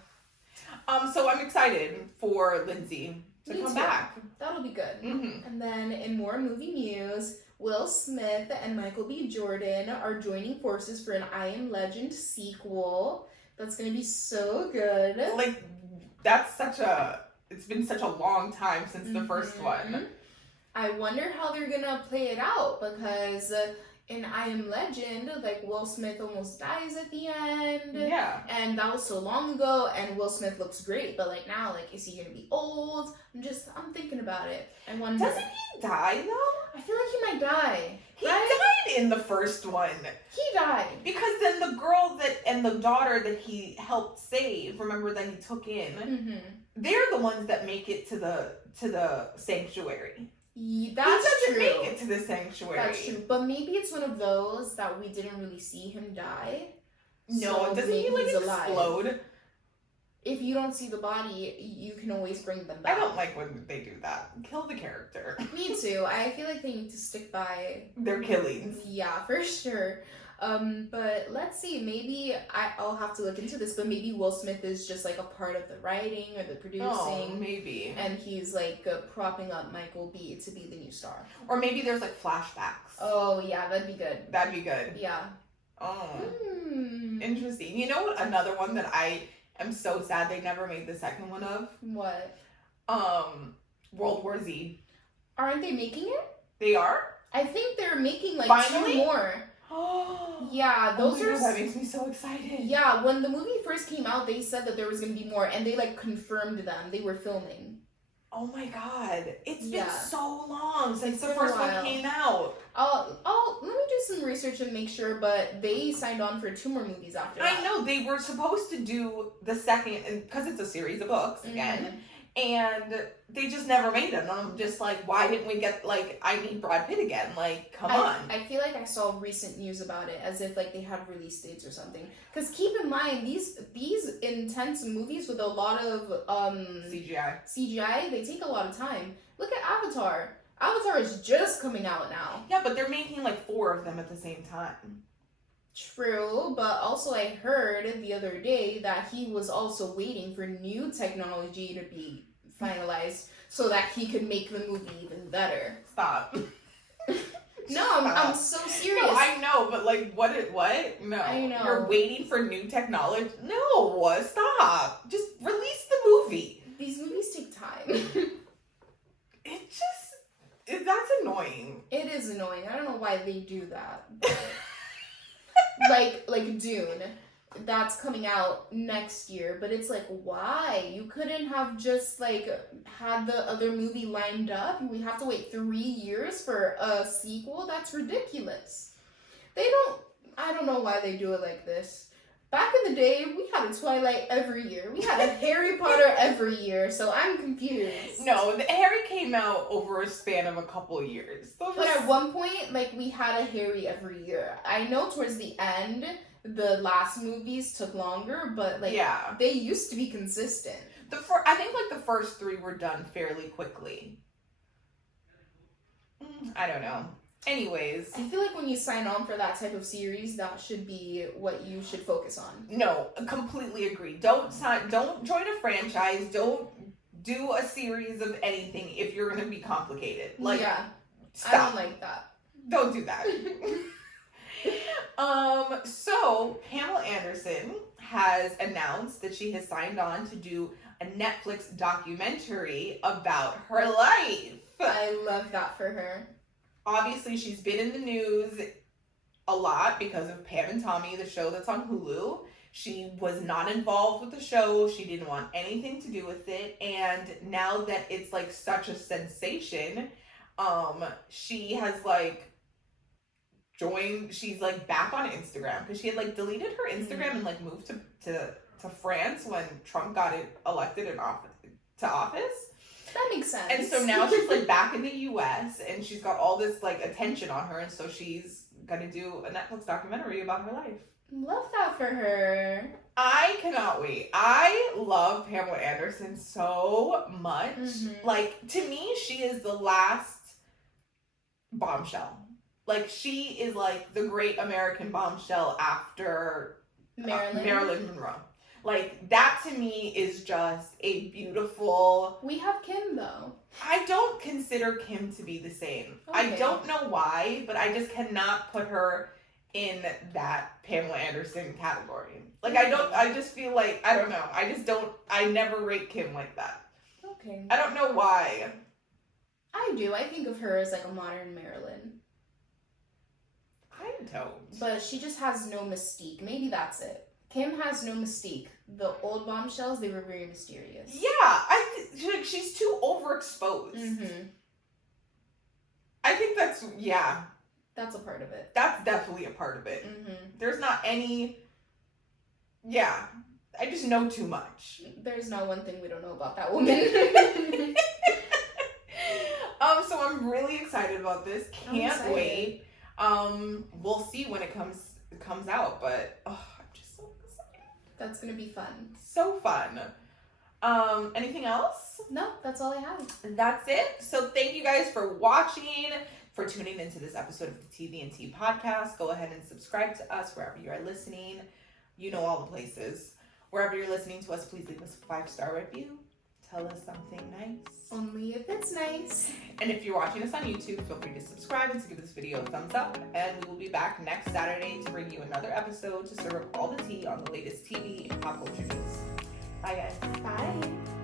So I'm excited for Lindsey to come back. That'll be good. Mm-hmm. And then in more movie news, Will Smith and Michael B. Jordan are joining forces for an I Am Legend sequel. That's gonna be so good. Like, it's been such a long time since the first one. I wonder how they're gonna play it out, because in I Am Legend, like, Will Smith almost dies at the end. Yeah. And that was so long ago, and Will Smith looks great, but, like, now, like, is he gonna be old? I'm thinking about it. I wonder. Doesn't he die, though? I feel like he might die. He died in the first one. He died. Because then the girl and the daughter that he helped save, remember, that he took in, they're the ones that make it to the sanctuary. Yeah, He that's doesn't true. make it to the sanctuary. That's true. But maybe it's one of those that we didn't really see him die. No, So doesn't he, maybe like, he's alive. explode? If you don't see the body, you can always bring them back. I don't like when they do that. Kill the character. Me too. I feel like they need to stick by Their killings. Yeah, for sure. But let's see. Maybe I'll have to look into this. But maybe Will Smith is just like a part of the writing or the producing. Oh, maybe. And he's like propping up Michael B to be the new star. Or maybe there's like flashbacks. Oh yeah, that'd be good. That'd be good. Yeah. Oh. Interesting. You know what? Another one that I am so sad they never made the second one of? What? World War Z. Aren't they making it? They are? I think they're making like Finally? 2 more. Oh. Yeah, those are. That makes me so excited. Yeah, when the movie first came out, they said that there was gonna be more, and they like confirmed them. They were filming. Oh my god. It's been Yeah. so long since It's the been a first one while. came out. Let me do some research and make sure, but they signed on for 2 more movies after that. I know they were supposed to do the second, because it's a series of books again, and they just never made them. And I'm just like, why didn't we get, like, I need Brad Pitt again? Like, come on. I feel like I saw recent news about it, as if like they had release dates or something. Because keep in mind, these intense movies with a lot of CGI, they take a lot of time. Look at Avatar. Avatar is just coming out now. Yeah, but they're making like 4 of them at the same time. True, but also I heard the other day that he was also waiting for new technology to be finalized so that he could make the movie even better. Stop. No, I'm so serious. No, I know, but like, what? No. I know. You're waiting for new technology? No, stop. Just release the movie. These movies take time. That's annoying. It is annoying. I don't know why they do that. like Dune. That's coming out next year, but it's like, why? You couldn't have just like had the other movie lined up. We have to wait 3 years for a sequel. That's ridiculous. I don't know why they do it like this. Back in the day, we had a Twilight every year. We had a Harry Potter every year, so I'm confused. No, the Harry came out over a span of a couple years. But at one point, like, we had a Harry every year. I know towards the end, the last movies took longer, but like, yeah, they used to be consistent. I think like the first 3 were done fairly quickly. I don't know. Anyways, I feel like when you sign on for that type of series, that should be what you should focus on. No, completely agree. Don't join a franchise. Don't do a series of anything if you're going to be complicated. Like, yeah, stop. I don't like that. Don't do that. So Pamela Anderson has announced that she has signed on to do a Netflix documentary about her life. I love that for her. Obviously, she's been in the news a lot because of Pam and Tommy, the show that's on Hulu. She was not involved with the show. She didn't want anything to do with it. And now that it's like such a sensation, she has like joined, she's like back on Instagram because she had like deleted her Instagram and like moved to France when Trump got elected to office. That makes sense. And so now she's like back in the US and she's got all this like attention on her, and so she's gonna do a Netflix documentary about her life. Love that for her. I cannot wait. I love Pamela Anderson so much. Mm-hmm. Like, to me, she is the last bombshell. Like, she is like the great American bombshell after Marilyn Monroe. Like, that to me is just a beautiful... We have Kim, though. I don't consider Kim to be the same. Okay. I don't know why, but I just cannot put her in that Pamela Anderson category. Like, I just feel like, I don't know. I never rate Kim like that. Okay. I don't know why. I do. I think of her as like a modern Marilyn. I don't. But she just has no mystique. Maybe that's it. Kim has no mystique. The old bombshells, they were very mysterious. Yeah, she's too overexposed. Mm-hmm. I think that's, yeah. That's a part of it. That's definitely a part of it. Mm-hmm. There's not any, yeah. I just know too much. There's not one thing we don't know about that woman. So I'm really excited about this. Can't wait. We'll see when it comes out, but I'm just so excited. That's gonna be fun. So fun. Anything else? No, that's all I have. That's it. So thank you guys for watching, for tuning into this episode of the TV&T podcast. Go ahead and subscribe to us wherever you are listening. You know all the places. Wherever you're listening to us, please leave us a 5-star review. Tell us something nice. Only if it's nice. And if you're watching us on YouTube, feel free to subscribe and to give this video a thumbs up. And we will be back next Saturday to bring you another episode to serve up all the tea on the latest TV and pop culture news. Bye, guys. Bye.